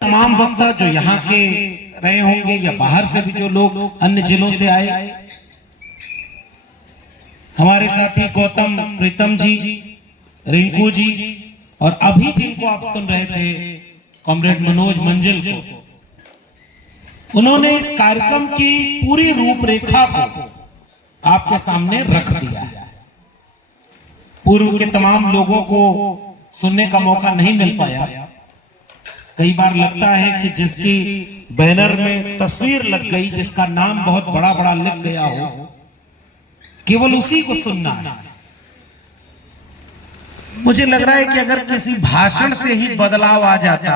तमाम वक्ता जो यहाँ के रहे होंगे या बाहर से भी जो लोग अन्य जिलों से आए, हमारे साथी गौतम प्रीतम जी, रिंकू जी और अभी जिनको आप सुन रहे थे कॉमरेड मनोज मंजिल को, उन्होंने इस कार्यक्रम की पूरी रूपरेखा को आपके सामने रख दिया है। पूर्व के तमाम लोगों को सुनने का मौका नहीं मिल पाया। कई बार लगता है कि जिसकी बैनर में तस्वीर लग गई, जिसका नाम बहुत बड़ा बड़ा लिख गया हो, केवल उसी को सुनना है। मुझे लग रहा है कि अगर किसी भाषण से ही बदलाव आ जाता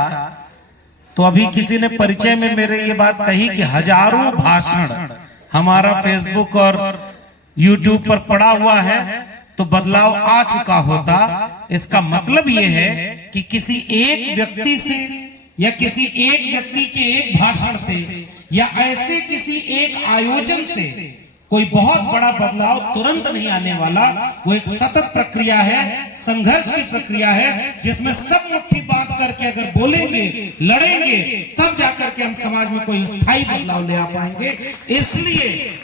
तो अभी किसी ने परिचय में मेरे ये बात कही कि हजारों भाषण हमारा फेसबुक और यूट्यूब पर पड़ा हुआ है तो बदलाव आ चुका होता। इसका मतलब यह है कि किसी एक व्यक्ति से या किसी एक व्यक्ति के एक भाषण से या ऐसे किसी एक आयोजन से कोई बहुत बड़ा बदलाव तुरंत नहीं आने वाला। वो एक सतत प्रक्रिया है, संघर्ष की प्रक्रिया है, जिसमें सब मुट्ठी बांध करके अगर बोलेंगे, लड़ेंगे, तब जाकर के हम समाज में कोई स्थायी बदलाव ले आ पाएंगे। इसलिए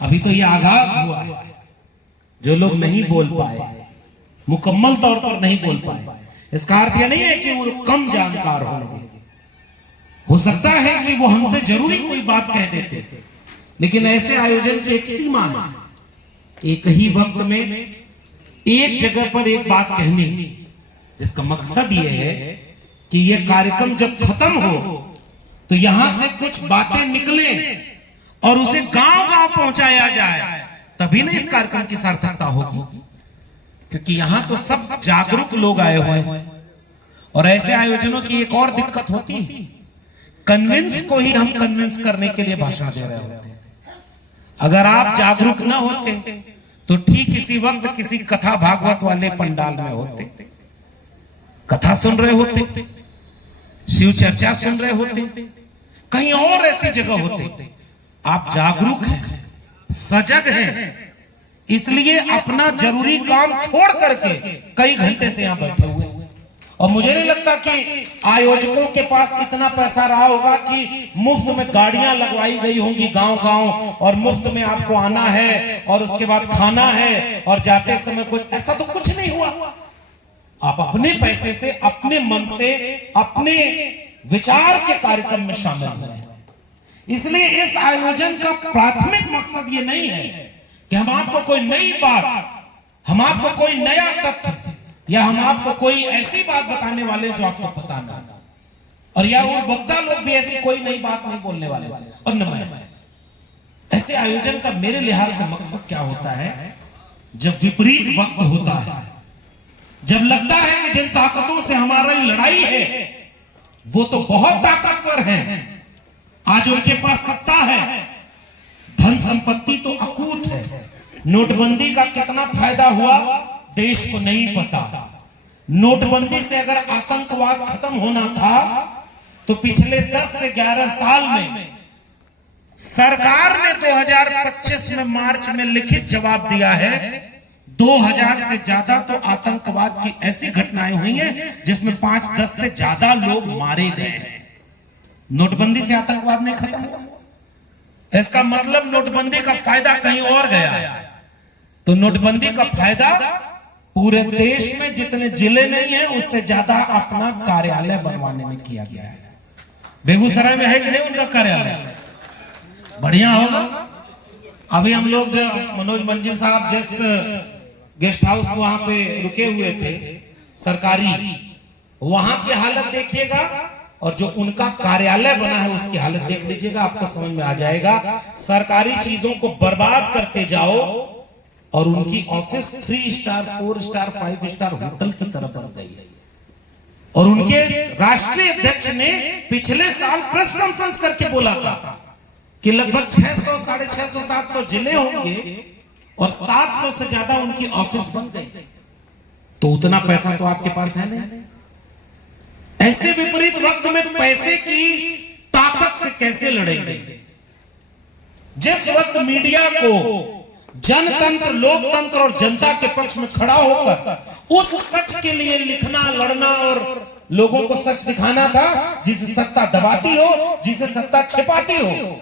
अभी तो ये आगाज हुआ है। जो लोग नहीं बोल पाए, मुकम्मल तौर पर नहीं बोल पाए, इसका अर्थ यह नहीं है कि वो कम जानकार होंगे। हो सकता है कि वो हमसे जरूरी कोई बात कह देते, लेकिन ऐसे आयोजन की एक सीमा है। एक ही वक्त में एक जगह पर एक बात कहनी, जिसका मकसद यह है कि यह कार्यक्रम जब खत्म हो तो यहां से कुछ बातें निकले और उसे गांव-गांव पहुंचाया जाए, तभी ना इस कार्यक्रम की सार्थकता होगी। क्योंकि यहां तो सब जागरूक लोग आए हुए हैं। और ऐसे आयोजनों की एक और दिक्कत होती है, कन्विंस को ही हम कन्विंस करने के लिए भाषण दे रहे होते हैं। अगर आप जागरूक न होते तो ठीक इसी वक्त किसी कथा भागवत वाले पंडाल में होते, कथा सुन रहे होते, शिव चर्चा सुन रहे होते, कहीं और ऐसी जगह होते। आप जागरूक हैं, सजग हैं, इसलिए अपना जरूरी काम छोड़ करके कई घंटे से यहां बैठे हुए। और मुझे नहीं लगता कि आयोजकों के पास इतना पैसा रहा होगा कि मुफ्त में गाड़ियां लगवाई गई होंगी गांव-गांव और मुफ्त में आपको आना है और उसके बाद खाना है और जाते समय कुछ, ऐसा तो कुछ नहीं हुआ। आप अपने पैसे से, अपने मन से, अपने विचार के कार्यक्रम में शामिल हुए। इसलिए इस आयोजन का प्राथमिक मकसद ये नहीं है कि हम आपको कोई नई बात, हम आपको कोई नया तथ्य या हम आपको कोई ऐसी बात बताने वाले जो आपको पता ना, और या वो वक्ता लोग भी ऐसी कोई नई बात नहीं बोलने वाले और न मैं। ऐसे आयोजन का मेरे लिहाज से मकसद क्या होता है, जब विपरीत वक्त होता है, जब लगता है कि जिन ताकतों से हमारी लड़ाई है वो तो बहुत ताकतवर है, आज उनके पास सत्ता है, धन संपत्ति तो अकूत है, नोटबंदी का कितना फायदा हुआ देश को नहीं पता। नोटबंदी से अगर आतंकवाद खत्म होना था तो पिछले 10 से 11 साल में सरकार ने 2025 में मार्च में लिखित जवाब दिया है 2000 से ज्यादा तो आतंकवाद की ऐसी घटनाएं हुई हैं जिसमें 5-10 से ज्यादा लोग मारे गए हैं। नोटबंदी से आतंकवाद नहीं खत्म हुआ। इसका मतलब नोटबंदी का फायदा कहीं और गया। तो नोटबंदी का फायदा पूरे देश में जितने जिले नहीं है उससे ज्यादा अपना कार्यालय बनवाने में किया गया है। बेगूसराय में है कि नहीं उनका कार्यालय? बढ़िया होगा। अभी हम लोग जो मनोज मंजिल साहब जिस गेस्ट हाउस वहां पे रुके हुए थे सरकारी, वहां की हालत देखिएगा और जो उनका कार्यालय बना है उसकी हालत देख लीजिएगा, आपको समझ में आ जाएगा। सरकारी चीजों को बर्बाद करते जाओ और उनकी office 3 star 4 star 5 star hotel की तरफ बन गई है। और उनके राष्ट्रीय अध्यक्ष ने पिछले साल प्रेस कॉन्फ्रेंस करके बोला था कि लगभग 600, 650, 700 जिले होंगे और 700 से ज्यादा उनकी ऑफिस बन गई। तो उतना पैसा तो आपके पास है नहीं। ऐसे विपरीत वक्त में पैसे की ताकत से कैसे लड़ेंगे? जिस वक्त मीडिया को जनतंत्र, लोकतंत्र और जनता के पक्ष में खड़ा होकर उस सच के लिए लिखना, लड़ना और लोगों को सच दिखाना था, जिसे सत्ता दबाती हो, जिसे सत्ता छिपाती हो।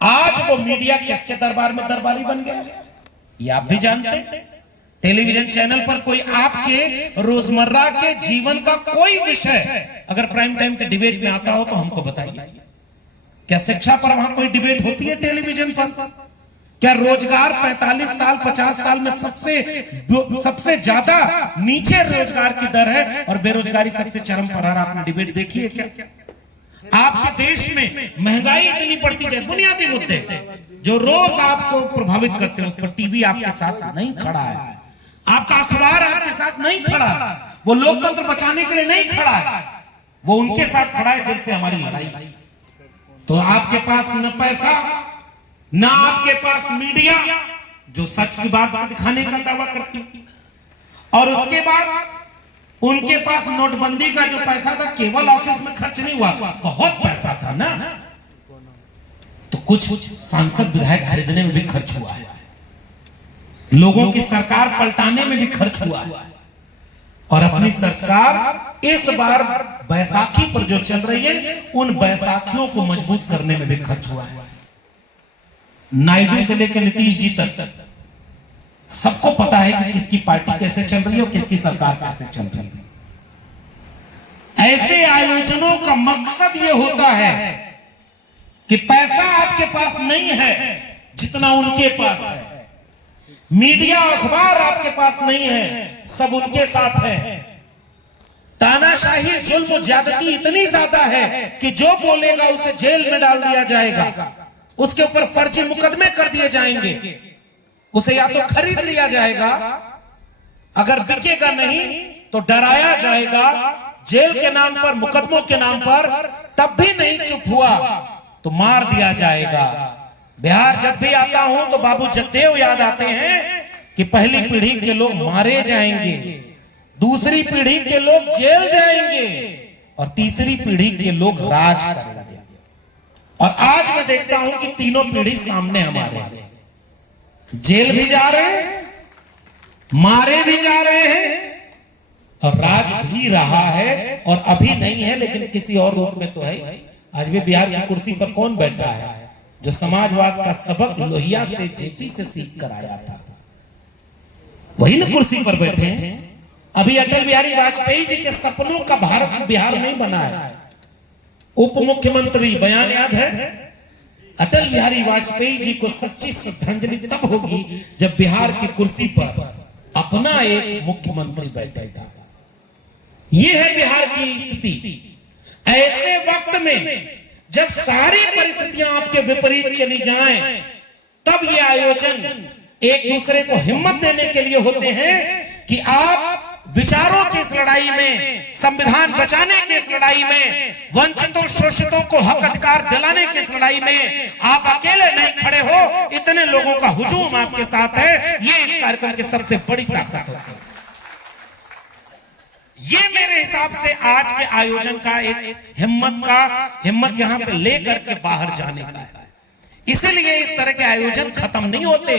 आज वो मीडिया किसके दरबार में दरबारी बन गया, ये आप भी जानते हैं। टेलीविजन चैनल पर कोई आपके रोजमर्रा के जीवन का कोई विषय अगर प्राइम टाइम के डिबेट में आता हो तो हमको बताइए। क्या शिक्षा पर वहां कोई डिबेट होती है टेलीविजन पर? क्या रोजगार 45 साल 50 साल में सबसे ज्यादा नीचे रोजगार की दर है और बेरोजगारी सबसे चरम पर है? आपने डिबेट देखी है क्या? आपके देश में महंगाई इतनी बढ़ती है, बुनियादी मुद्दे जो रोज आपको प्रभावित करते हैं, उस पर टीवी आपके साथ नहीं खड़ा है, आपका अखबार आपके साथ नहीं खड़ा है, वो लोकतंत्र बचाने के लिए नहीं खड़ा है, वो उनके साथ खड़ा है जिनसे हमारी लड़ाई। तो आपके पास न पैसा, ना आपके पास मीडिया जो सच की बात दिखाने का दावा करती, और उसके बाद उनके पास नोटबंदी का जो पैसा था केवल ऑफिस में खर्च नहीं हुआ, बहुत पैसा था ना, तो कुछ सांसद विधायक खरीदने में भी खर्च हुआ है, लोगों की सरकार पलटाने में भी खर्च हुआ है, और अपनी सरकार इस बार बैसाखी पर जो चल रही है उन बैसाखियों को मजबूत करने में भी खर्च हुआ है। नायडू से लेकर नीतीश जी तक सबको पता है कि किसकी पार्टी कैसे चल रही है और किसकी सरकार कैसे चल रही है। ऐसे आयोजनों का मकसद यह होता है कि पैसा आपके पास नहीं है जितना उनके पास है, मीडिया अखबार आपके पास नहीं है, सब उनके साथ है। तानाशाही जुल्म ज्यादती इतनी ज्यादा है कि जो बोलेगा उसे जेल में डाल दिया जाएगा, उसके ऊपर फर्जी मुकदमे कर दिए जाएंगे, उसे या तो खरीद लिया जाएगा, अगर बिकेगा नहीं तो डराया जाएगा, जेल के नाम पर, मुकदमों के नाम पर, तब भी नहीं चुप हुआ तो मार दिया जाएगा। बिहार जब भी आता हूं तो बाबू जगदेव याद आते हैं कि पहली पीढ़ी के लोग मारे जाएंगे, दूसरी पीढ़ी के लोग जेल जाएंगे और तीसरी पीढ़ी के लोग राज करेंगे। और आज मैं देखता हूं कि तीनों पीढ़ी सामने हमारे, जेल भी जा रहे हैं, मारे भी जा रहे हैं और राज भी रहा है, और अभी नहीं है लेकिन किसी और रूप में तो है। आज भी बिहार की कुर्सी पर कौन बैठा है जो समाजवाद का सबक लोहिया से, जेपी से सीख कर आया था? वही ना कुर्सी पर बैठे हैं। अभी अटल बिहारी वाजपेयी जी के सपनों का भारत बिहार नहीं बना है। उप मुख्यमंत्री, बयान याद है, अटल बिहारी वाजपेयी जी को सच्ची श्रद्धांजलि तब होगी जब बिहार की कुर्सी पर अपना एक मुख्यमंत्री बैठेगा। यह है बिहार की स्थिति। ऐसे वक्त में जब सारी परिस्थितियां आपके विपरीत चली जाएं, तब ये आयोजन एक दूसरे को हिम्मत देने के लिए होते हैं कि आप विचारों की इस लड़ाई में, संविधान बचाने की इस लड़ाई में, वंचितों शोषितों को हक अधिकार दिलाने की इस लड़ाई में आप अकेले नहीं खड़े हो, इतने लोगों का हुजूम आपके साथ है। ये इस कार्यक्रम की सबसे बड़ी ताकत होती है। ये मेरे हिसाब से आज के आयोजन का एक हिम्मत यहां से लेकर के बाहर जाने का है। इसीलिए इस तरह के आयोजन खत्म नहीं होते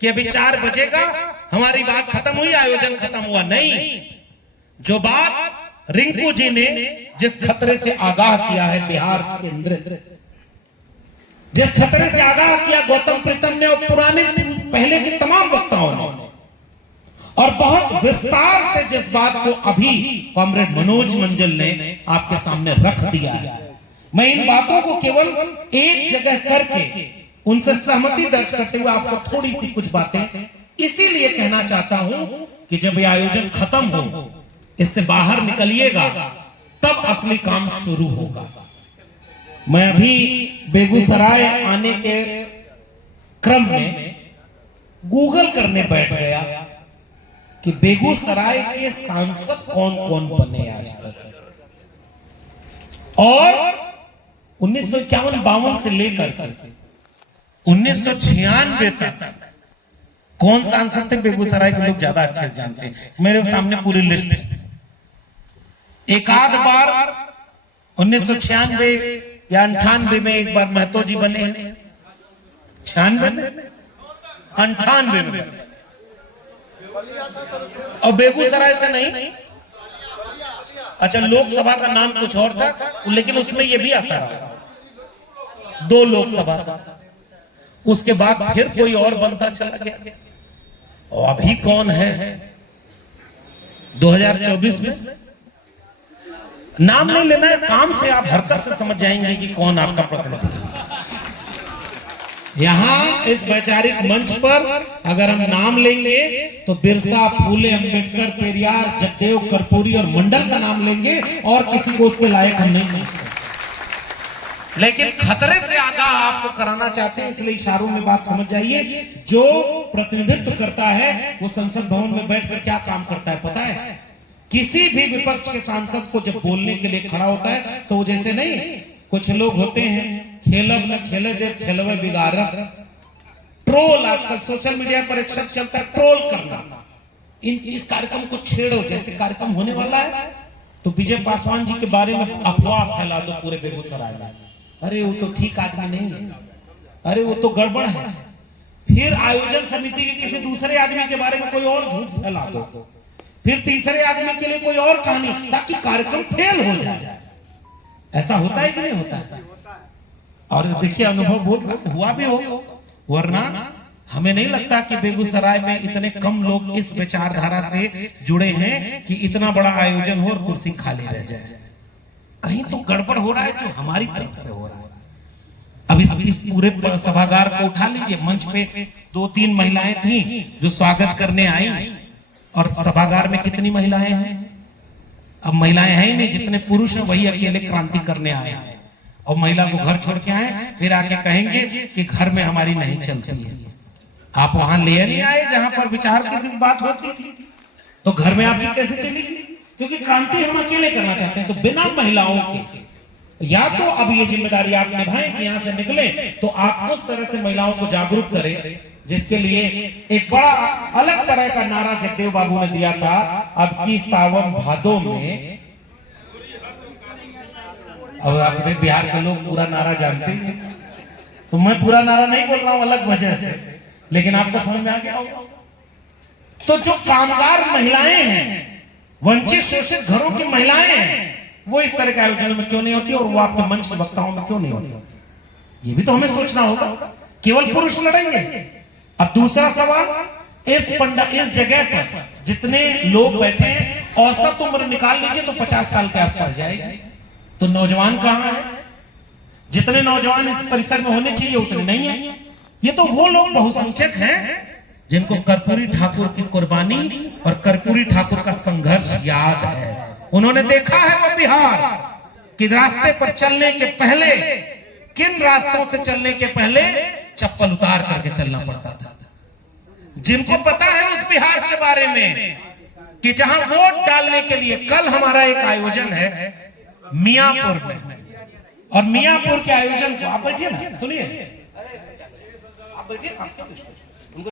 कि अभी 4 बजेगा, हमारी बात खत्म हुई, आयोजन खत्म हुआ। नहीं, जो बात रिंकू जी ने जिस खतरे से आगाह किया है बिहार के अंदर, जिस खतरे से आगाह किया गौतम प्रीतम ने और पुराने पहले के तमाम वक्ताओं ने, और बहुत विस्तार से जिस बात को अभी कॉमरेड मनोज मंजिल ने आपके सामने रख दिया है, मैं इन बातों को केवल एक जगह करके उनसे सहमति दर्ज करते हुए आपको थोड़ी सी कुछ बातें इसीलिए कहना चाहता हूं कि जब यह आयोजन खत्म हो, इससे बाहर निकलिएगा, तब असली काम शुरू होगा। मैं अभी बेगूसराय आने के क्रम में गूगल करने बैठ गया कि बेगूसराय के सांसद कौन कौन बने आज तक, और 1951-52 से लेकर 1996 तक कौन सांसद थे बेगूसराय के लोग ज्यादा अच्छे से जानते हैं। मेरे सामने पूरी लिस्ट है। एक आध बार 1996 या 98 में एक बार महतो जी बने हैं, 96 में, 98 में, और बेगूसराय से नहीं, अच्छा, लोकसभा का नाम कुछ और था, लेकिन उसमें ये भी आता रहा 2 लोकसभा, उसके बाद फिर कोई और बनता चला गया। और अभी कौन है 2024 में? नाम नहीं लेना है, काम से आप हरकत से समझ जाएंगे कि कौन आपका प्रतिनिधि है। यहां इस वैचारिक मंच पर अगर हम नाम लेंगे तो बिरसा, फूले, अंबेडकर, पेरियार, जगदेव, कर्पूरी और मंडल का नाम लेंगे और किसी को उसके लायक हम नहीं समझते। लेकिन खतरे से आगाह आपको कराना चाहते हैं, इसलिए इशारों में बात समझ जाइए। जो प्रतिनिधित्व करता है वो संसद भवन में बैठकर क्या काम करता है पता है? किसी भी विपक्ष के सांसद को जब बोलने के लिए खड़ा होता है तो जैसे नहीं, कुछ लोग होते हैं खेलब न खेले दे खेलवे बिगाड़ब, ट्रोल, आजकल सोशल मीडिया पर एक शब्द चलता है ट्रोल करना। इस कार्यक्रम को छेड़ो, जैसे कार्यक्रम होने वाला है तो विजय पासवान जी के बारे में अफवाह फैला दो पूरे बेगूसराय में, अरे वो तो ठीक आदमी नहीं है, अरे वो तो गड़बड़ है। फिर आयोजन समिति के किसी दूसरे आदमी के बारे में कोई और झूठ फैला दो, फिर तीसरे आदमी के लिए कोई और कहानी, ताकि कार्यक्रम फेल हो जाए। ऐसा होता है कि नहीं होता है? और देखिए अनुभव बोल रहा है, हुआ भी हो, वरना हमें नहीं लगता कि बेगूसराय में इतने कम लोग इस विचारधारा से जुड़े हैं कि इतना बड़ा आयोजन हो और कुर्सी खाली रह जाए। कहीं तो गड़बड़ हो रहा है जो हमारी तरफ से हो रहा है। अब इस पूरे सभागार को उठा लीजिए, मंच पे 2-3 महिलाएं थी जो स्वागत करने आई, और सभागार में कितनी महिलाएं हैं? अब महिलाएं हैं ही नहीं, जितने पुरुष हैं वही अकेले क्रांति करने आए हैं। और महिला को घर छोड़ के आए, फिर आके कहेंगे कि घर में हमारी नहीं चलती है। आप वहां ले नहीं आए जहां पर विचार की बात होती थी, तो घर में आपकी कैसे चलेगी? क्योंकि क्रांति हम अकेले करना चाहते हैं। तो बिना महिलाओं के, या तो अब ये जिम्मेदारी आप निभाएं कि यहाँ से निकले, तो आप उस तरह से महिलाओं को जागरूक करें, जिसके लिए एक बड़ा अलग तरह का नारा जगदेव बाबू ने दिया था। अब की सावन भादो में, अब अपने बिहार के लोग पूरा नारा जानते हैं, तो मैं पूरा नारा नहीं बोल रहा हूं अलग वजह से, लेकिन आपको समझ में आ गया होगा। तो जो कामगार महिलाएं हैं, वंचित शोषित घरों की महिलाएं हैं, वो इस तरह के आयोजनों में क्यों नहीं होती और वो आपके मंच के वक्ताओं में क्यों नहीं होती? ये भी तो हमें सोचना होगा। केवल पुरुष लड़ेंगे। अब दूसरा सवाल, इस जगह पर जितने लोग बैठे हैं, औसत उम्र निकाल लीजिए तो 50 साल के आसपास जाएगी। तो नौजवान कहां है? जितने नौजवान इस परिसर में होने चाहिए उतने नहीं है। ये तो वो लोग बहुसंख्यक हैं जिनको कर्पूरी ठाकुर की कुर्बानी और कर्पूरी ठाकुर का संघर्ष याद है। उन्होंने देखा है वो बिहार कि रास्ते पर चलने के पहले, किन रास्तों से चलने के पहले चप्पल उतार करके चलना पड़ता था। जिनको पता है उस बिहार के बारे में कि जहां वोट डालने के लिए, कल हमारा एक आयोजन है मियापुर में, और मियापुर के आयोजन को आप बैठिए ना, सुनिए, आप बैठिए।